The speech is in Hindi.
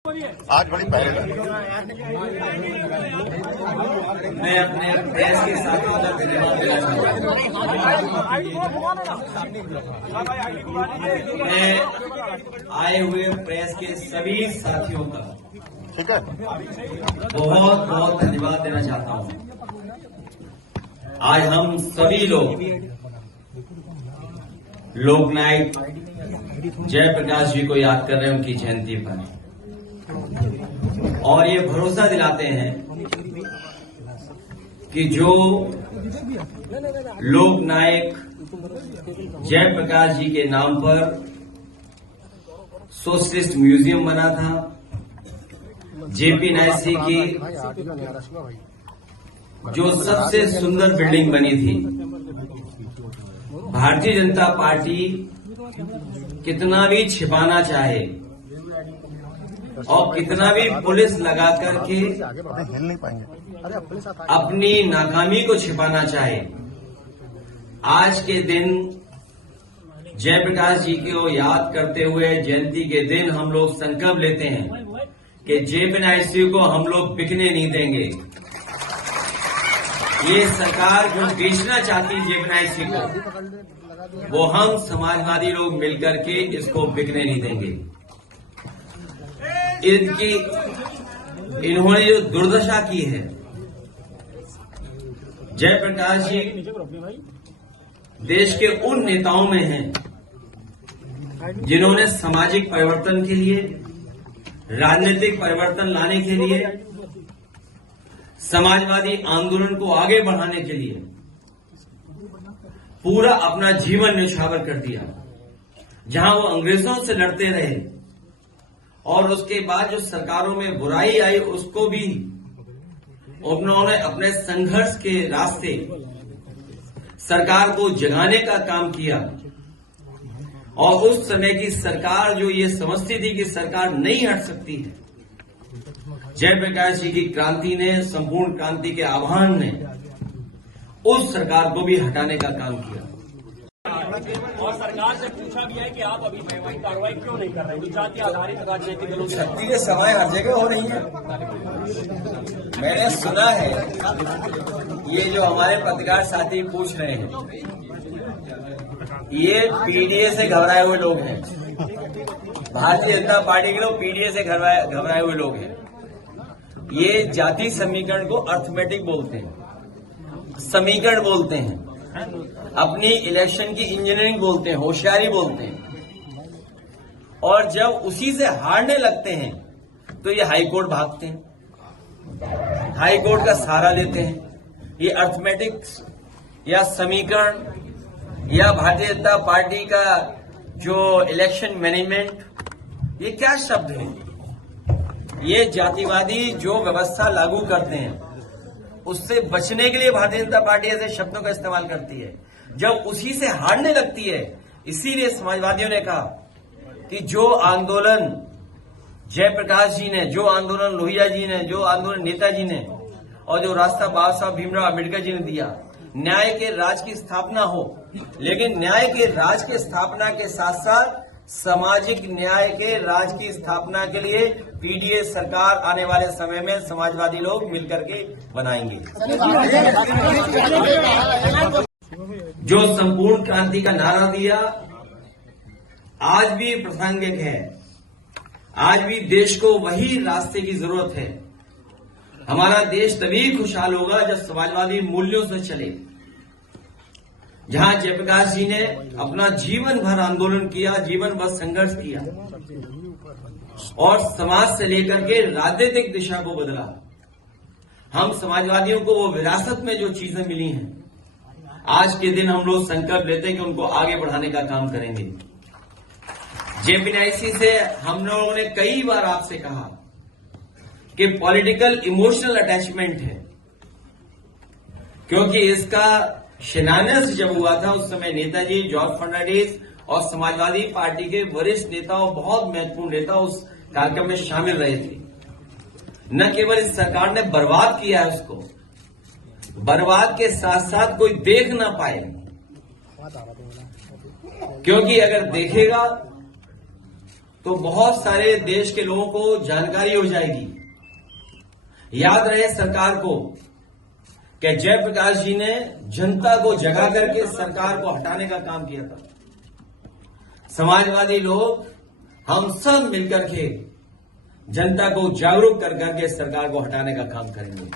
आज बड़ी पहल है। मैं अपने प्रेस के साथियों का धन्यवाद देना चाहता हूं। मैं आए हुए प्रेस के सभी साथियों का ठीक है, बहुत बहुत धन्यवाद देना चाहता हूं। आज हम सभी लोग लोकनायक जयप्रकाश जी को याद कर रहे हैं उनकी जयंती पर, और ये भरोसा दिलाते हैं कि जो लोकनायक जयप्रकाश जी के नाम पर सोशलिस्ट म्यूजियम बना था, जेपी नायसी की जो सबसे सुंदर बिल्डिंग बनी थी, भारतीय जनता पार्टी कितना भी छिपाना चाहे और कितना भी पुलिस लगा करके हिल नहीं पाएंगे, अपनी नाकामी को छिपाना चाहे, आज के दिन जयप्रकाश जी को याद करते हुए जयंती के दिन हम लोग संकल्प लेते हैं कि जेपी नायसी को हम लोग बिकने नहीं देंगे। ये सरकार जो बेचना चाहती है जेपी नायसी को, वो हम समाजवादी लोग मिलकर के इसको बिकने नहीं देंगे। इन्होंने जो दुर्दशा की है, जयप्रकाश जी देश के उन नेताओं में हैं जिन्होंने सामाजिक परिवर्तन के लिए, राजनीतिक परिवर्तन लाने के लिए, समाजवादी आंदोलन को आगे बढ़ाने के लिए पूरा अपना जीवन न्यौछावर कर दिया। जहां वो अंग्रेजों से लड़ते रहे और उसके बाद जो सरकारों में बुराई आई उसको भी उन्होंने अपने संघर्ष के रास्ते सरकार को जगाने का काम किया। और उस समय की सरकार जो ये समझती थी कि सरकार नहीं हट सकती है, जयप्रकाश जी की क्रांति ने, संपूर्ण क्रांति के आह्वान ने उस सरकार को भी हटाने का काम किया। और सरकार से पूछा भी है कि आप अभी कार्रवाई क्यों नहीं कर रहे? जाति आधारित राजनीतिक दलों की शक्ति के समय हर जगह हो रही है। मैंने सुना है, ये जो हमारे पत्रकार साथी पूछ रहे हैं, ये पीडीए से घबराए हुए लोग हैं। भारतीय जनता पार्टी के लोग पीडीए से घबराए हुए लोग हैं। ये जाति समीकरण को अर्थमेटिक बोलते हैं, समीकरण बोलते हैं, अपनी इलेक्शन की इंजीनियरिंग बोलते हैं, होशियारी बोलते हैं। और जब उसी से हारने लगते हैं तो ये हाईकोर्ट भागते हैं, हाईकोर्ट का सहारा लेते हैं। ये अर्थमेटिक्स या समीकरण या भारतीय जनता पार्टी का जो इलेक्शन मैनेजमेंट, ये क्या शब्द है? ये जातिवादी जो व्यवस्था लागू करते हैं उससे बचने के लिए भारतीय जनता पार्टी ऐसे शब्दों का इस्तेमाल करती है। जब उसी से हारने लगती है, इसीलिए समाजवादियों ने कहा कि जो आंदोलन जयप्रकाश जी ने, जो आंदोलन लोहिया जी ने, जो आंदोलन नेताजी ने और जो रास्ता बाबा साहब भीमराव अम्बेडकर जी ने दिया, न्याय के राज की स्थापना हो, लेकिन न्याय के राज की स्थापना के साथ साथ सामाजिक न्याय के राज की स्थापना के लिए पीडीए सरकार आने वाले समय में समाजवादी लोग मिलकर के बनाएंगे। जो संपूर्ण क्रांति का नारा दिया आज भी प्रासंगिक है। आज भी देश को वही रास्ते की जरूरत है। हमारा देश तभी खुशहाल होगा जब समाजवादी मूल्यों से चले। जहां जयप्रकाश जी ने अपना जीवन भर आंदोलन किया, जीवन भर संघर्ष किया और समाज से लेकर के राजनीतिक दिशा को बदला। हम समाजवादियों को वो विरासत में जो चीजें मिली हैं, आज के दिन हम लोग संकल्प लेते हैं कि उनको आगे बढ़ाने का काम करेंगे। जेपी नायसी से हम लोगों ने कई बार आपसे कहा कि पॉलिटिकल इमोशनल अटैचमेंट है, क्योंकि इसका शिलान्यास जब हुआ था उस समय नेताजी, जॉर्ज फर्नांडिस और समाजवादी पार्टी के वरिष्ठ नेता और बहुत महत्वपूर्ण नेता उस कार्यक्रम में शामिल रहे थे। न केवल इस सरकार ने बर्बाद किया है उसको, बर्बाद के साथ साथ कोई देख ना पाए, क्योंकि अगर देखेगा तो बहुत सारे देश के लोगों को जानकारी हो जाएगी। याद रहे सरकार को कि जयप्रकाश जी ने जनता को जगा करके सरकार को हटाने का काम किया था। समाजवादी लोग हम सब मिलकर के जनता को जागरूक कर करके सरकार को हटाने का काम करेंगे।